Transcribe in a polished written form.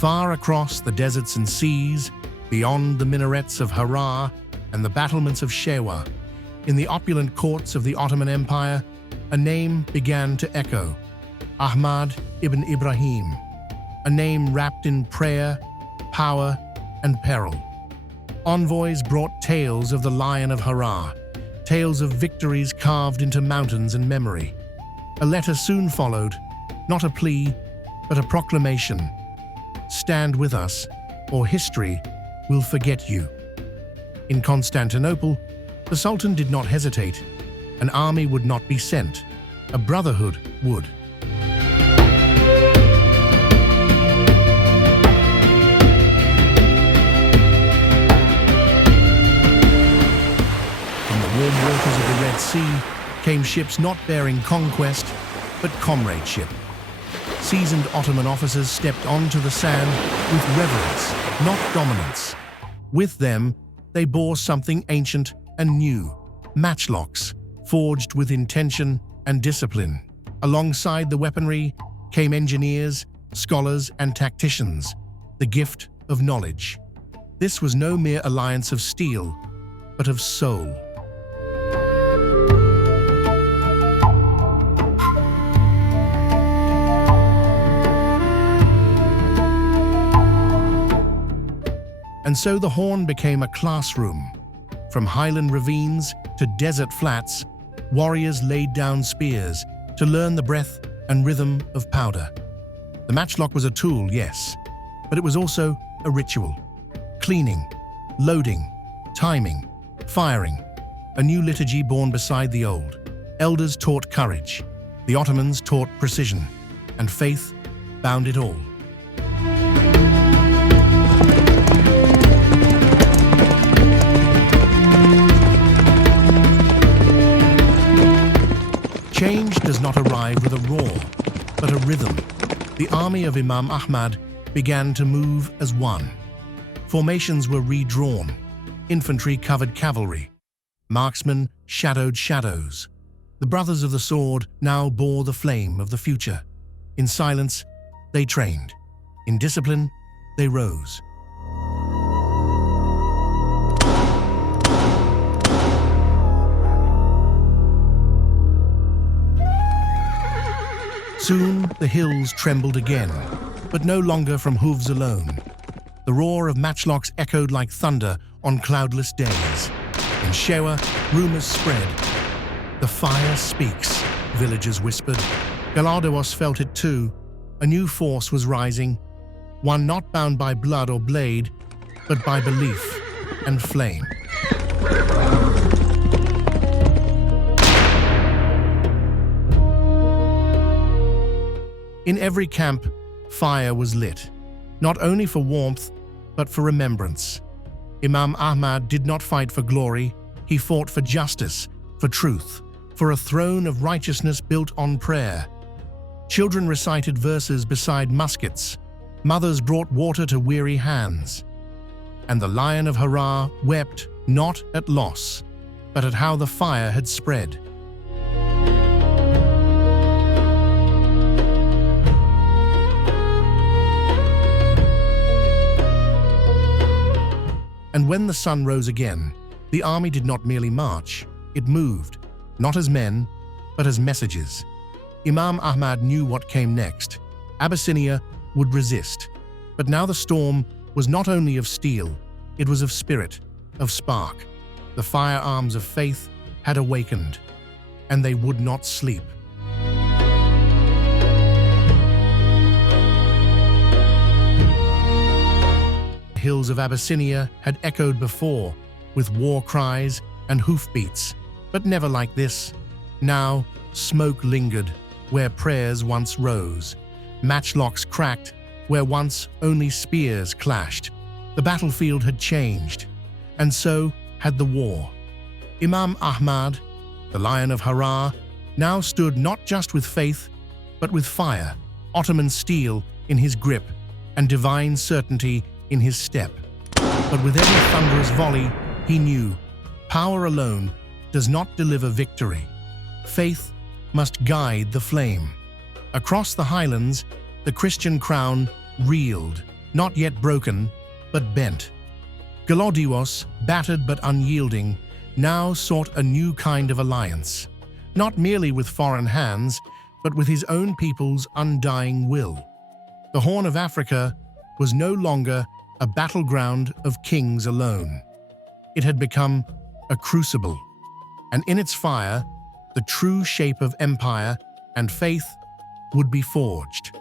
Far across the deserts and seas, beyond the minarets of Harar and the battlements of Shewa, in the opulent courts of the Ottoman Empire, a name began to echo: Ahmad ibn Ibrahim, a name wrapped in prayer, power, and peril. Envoys brought tales of the Lion of Harar, tales of victories carved into mountains and memory. A letter soon followed, not a plea, but a proclamation: stand with us, or history will forget you. In Constantinople, the Sultan did not hesitate. An army would not be sent. A brotherhood would. From the warm waters of the Red Sea came ships not bearing conquest, but comradeship. Seasoned Ottoman officers stepped onto the sand with reverence, not dominance. With them, they bore something ancient and new: matchlocks, forged with intention and discipline. Alongside the weaponry came engineers, scholars, and tacticians, the gift of knowledge. This was no mere alliance of steel, but of soul. And so the Horn became a classroom. From highland ravines to desert flats, warriors laid down spears to learn the breath and rhythm of powder. The matchlock was a tool, yes, but it was also a ritual. Cleaning, loading, timing, firing, a new liturgy born beside the old. Elders taught courage, the Ottomans taught precision, and faith bound it all. Change does not arrive with a roar, but a rhythm. The army of Imam Ahmad began to move as one. Formations were redrawn. Infantry covered cavalry. Marksmen shadowed shadows. The brothers of the sword now bore the flame of the future. In silence, they trained. In discipline, they rose. Soon the hills trembled again, but no longer from hooves alone. The roar of matchlocks echoed like thunder on cloudless days. In Shewa, rumors spread. The fire speaks, villagers whispered. Galawdewos felt it too. A new force was rising, one not bound by blood or blade, but by belief and flame. In every camp, fire was lit, not only for warmth, but for remembrance. Imam Ahmad did not fight for glory, he fought for justice, for truth, for a throne of righteousness built on prayer. Children recited verses beside muskets, mothers brought water to weary hands. And the Lion of Harar wept not at loss, but at how the fire had spread. And when the sun rose again, the army did not merely march, it moved, not as men, but as messages. Imam Ahmad knew what came next. Abyssinia would resist. But now the storm was not only of steel, it was of spirit, of spark. The firearms of faith had awakened, and they would not sleep. The hills of Abyssinia had echoed before, with war cries and hoofbeats, but never like this. Now, smoke lingered where prayers once rose. Matchlocks cracked where once only spears clashed. The battlefield had changed, and so had the war. Imam Ahmad, the Lion of Harar, now stood not just with faith, but with fire, Ottoman steel in his grip, and divine certainty in his step. But with every thunderous volley, he knew, power alone does not deliver victory. Faith must guide the flame. Across the highlands, the Christian crown reeled, not yet broken, but bent. Galawdewos, battered but unyielding, now sought a new kind of alliance, not merely with foreign hands, but with his own people's undying will. The Horn of Africa was no longer a battleground of kings alone. It had become a crucible, and in its fire, the true shape of empire and faith would be forged.